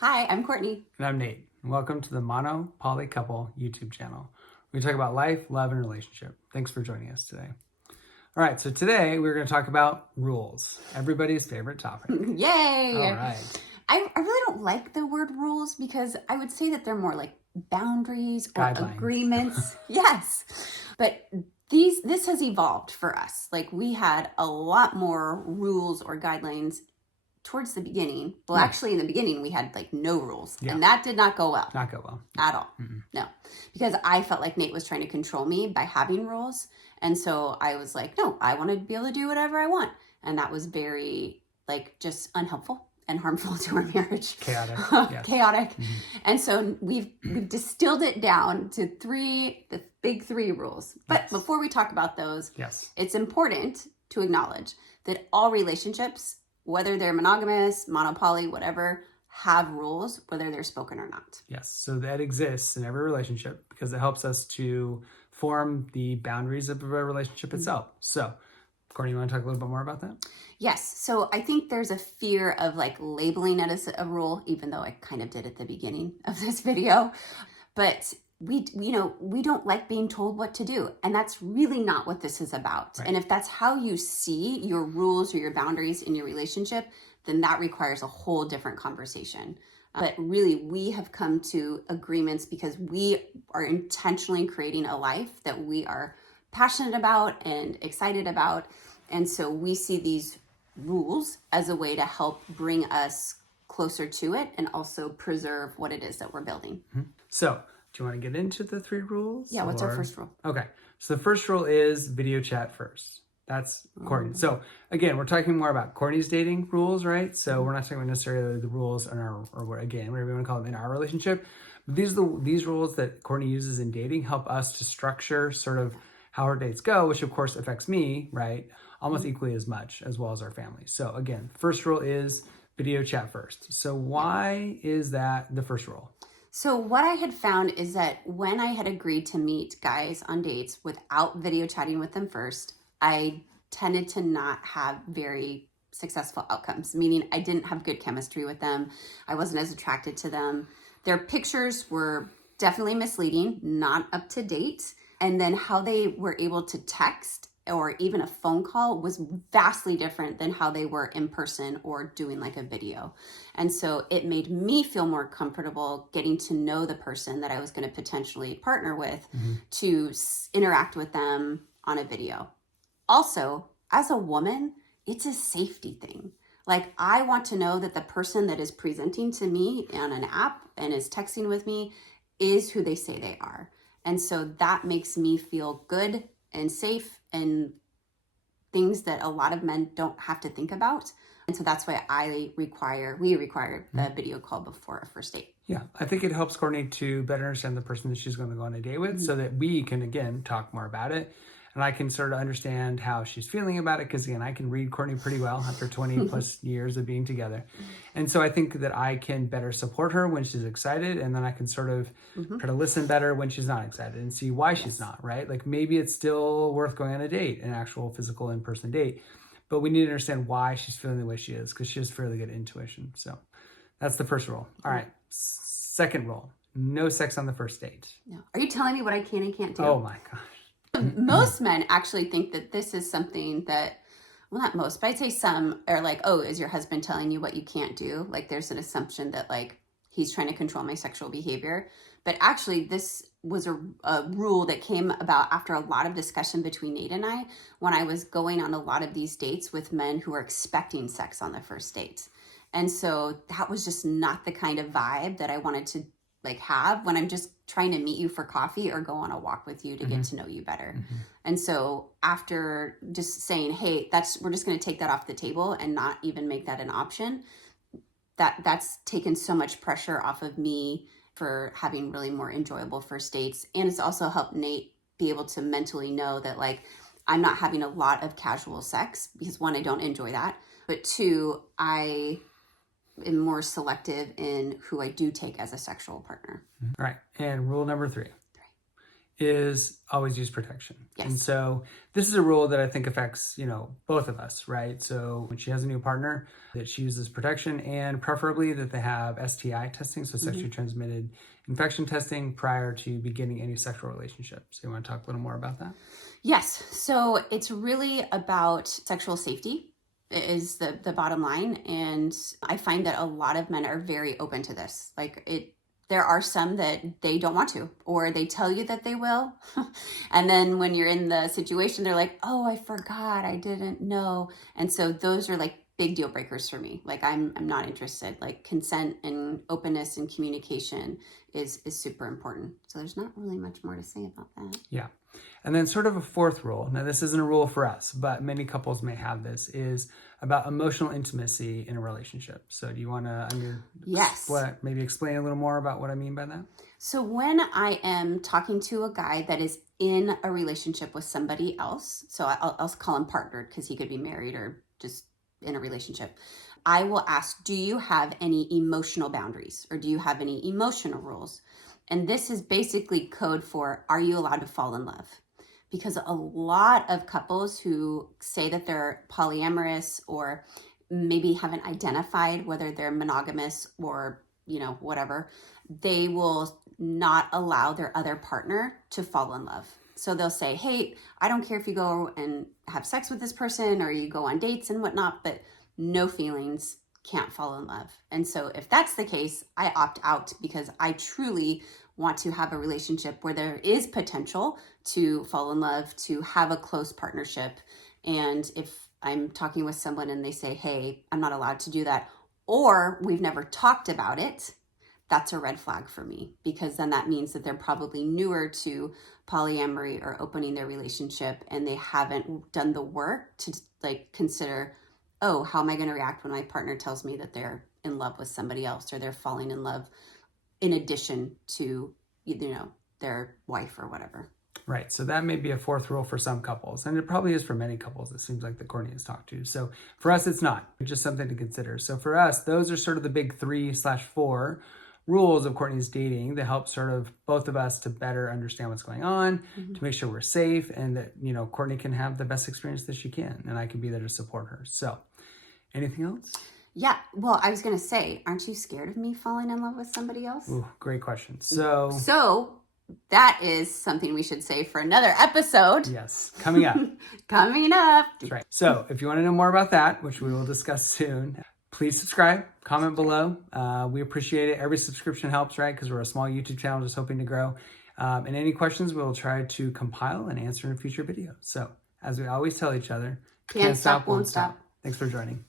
Hi, I'm Courtney. And I'm Nate. And welcome to the Mono Poly Couple YouTube channel. We talk about life, love, and relationship. Thanks for joining us today. All right, so today we're going to talk about rules, everybody's favorite topic. Yay! All right. I really don't like the word rules because I would say that they're more like boundaries or Guidelines. agreements. Yes. But this has evolved for us. Like we had a lot more rules or guidelines towards the beginning. Well, actually in the beginning we had like no rules and that did not go well. Not go well. At all. No. Because I felt like Nate was trying to control me by having rules. And so I was like, no, I want to be able to do whatever I want. And that was very like just unhelpful and harmful to our marriage. Chaotic. Yes. Chaotic. And so we've distilled it down to the big three rules. But before we talk about those, it's important to acknowledge that all relationships, whether they're monogamous, monopoly, whatever, have rules, whether they're spoken or not. Yes, so that exists in every relationship because it helps us to form the boundaries of a relationship itself. So, Courtney, you want to talk a little bit more about that? Yes, so I think there's a fear of like labeling it as a rule, even though I kind of did at the beginning of this video. But we don't like being told what to do. And that's really not what this is about. Right. And if that's how you see your rules or your boundaries in your relationship, then that requires a whole different conversation. But really, we have come to agreements because we are intentionally creating a life that we are passionate about and excited about. And so we see these rules as a way to help bring us closer to it and also preserve what it is that we're building. So, do you want to get into the three rules? Yeah, what's our first rule? Okay, so the first rule is video chat first. That's Courtney. So again, we're talking more about Courtney's dating rules, right? So we're not talking about necessarily the rules in our, again, whatever you want to call them, in our relationship. But these rules that Courtney uses in dating help us to structure sort of how our dates go, which of course affects me, right? Almost equally as much as well as our family. So again, first rule is video chat first. So why is that the first rule? So what I had found is that when I had agreed to meet guys on dates without video chatting with them first, I tended to not have very successful outcomes, meaning I didn't have good chemistry with them. I wasn't as attracted to them. Their pictures were definitely misleading, not up to date. And then how they were able to text or even a phone call was vastly different than how they were in person or doing like a video. And so it made me feel more comfortable getting to know the person that I was going to potentially partner with to interact with them on a video. Also, as a woman, it's a safety thing. Like I want to know that the person that is presenting to me on an app and is texting with me is who they say they are. And so that makes me feel good and safe and things that a lot of men don't have to think about. And so that's why we require the video call before a first date. Yeah, I think it helps Courtney to better understand the person that she's going to go on a date with so that we can, again, talk more about it. And I can sort of understand how she's feeling about it because, again, I can read Courtney pretty well after 20 plus years of being together. And so I think that I can better support her when she's excited, and then I can sort of try to listen better when she's not excited and see why she's not, right? Like maybe it's still worth going on a date, an actual physical in-person date, but we need to understand why she's feeling the way she is because she has fairly good intuition. So that's the first rule. All right, second rule, no sex on the first date. No. Are you telling me what I can and can't do? Oh my gosh. Most men actually think that this is something that, well, not most, but I'd say some are like, oh, is your husband telling you what you can't do? Like there's an assumption that like he's trying to control my sexual behavior. But actually this was a rule that came about after a lot of discussion between Nate and I when I was going on a lot of these dates with men who were expecting sex on the first date. And so that was just not the kind of vibe that I wanted to like have when I'm just trying to meet you for coffee or go on a walk with you to get to know you better. And so after just saying, hey, we're just going to take that off the table and not even make that an option, that's taken so much pressure off of me for having really more enjoyable first dates. And it's also helped Nate be able to mentally know that like I'm not having a lot of casual sex because one, I don't enjoy that, but two, I am more selective in who I do take as a sexual partner. All right. And rule number 3 is always use protection. Yes. And so this is a rule that I think affects, both of us, right? So when she has a new partner, that she uses protection, and preferably that they have STI testing, so sexually transmitted infection testing, prior to beginning any sexual relationship. So you want to talk a little more about that? Yes. So it's really about sexual safety is the bottom line. And I find that a lot of men are very open to this. There are some that they don't want to, or they tell you that they will. And then when you're in the situation, they're like, oh, I forgot, I didn't know. And so those are like big deal breakers for me. Like I'm not interested. Like consent and openness and communication is super important. So there's not really much more to say about that. Yeah. And then sort of a fourth rule. Now, this isn't a rule for us, but many couples may have this, is about emotional intimacy in a relationship. So do you want to Yes. maybe explain a little more about what I mean by that? So when I am talking to a guy that is in a relationship with somebody else, so I'll call him partnered because he could be married or just in a relationship, I will ask, do you have any emotional boundaries, or do you have any emotional rules? And this is basically code for, are you allowed to fall in love? Because a lot of couples who say that they're polyamorous, or maybe haven't identified whether they're monogamous or, whatever, they will not allow their other partner to fall in love. So they'll say, hey, I don't care if you go and have sex with this person or you go on dates and whatnot, but no feelings, can't fall in love. And so if that's the case, I opt out, because I truly want to have a relationship where there is potential to fall in love, to have a close partnership. And if I'm talking with someone and they say, hey, I'm not allowed to do that, or we've never talked about it, that's a red flag for me, because then that means that they're probably newer to polyamory or opening their relationship, and they haven't done the work to consider, oh, how am I going to react when my partner tells me that they're in love with somebody else, or they're falling in love in addition to, their wife or whatever. Right. So that may be a fourth rule for some couples, and it probably is for many couples, it seems like, that Courtney has talked to. So for us, it's not. It's just something to consider. So for us, those are sort of the big 3/4 rules of Courtney's dating that help sort of both of us to better understand what's going on, to make sure we're safe, and that, Courtney can have the best experience that she can, and I can be there to support her. So anything else? Yeah. Well, I was going to say, aren't you scared of me falling in love with somebody else? Ooh, great question. So that is something we should say for another episode. Yes, coming up. Coming up. That's right. So if you want to know more about that, which we will discuss soon, please subscribe, comment below. We appreciate it. Every subscription helps, right? Because we're a small YouTube channel just hoping to grow. And any questions we'll try to compile and answer in a future video. So as we always tell each other, Can't stop, won't stop. Thanks for joining.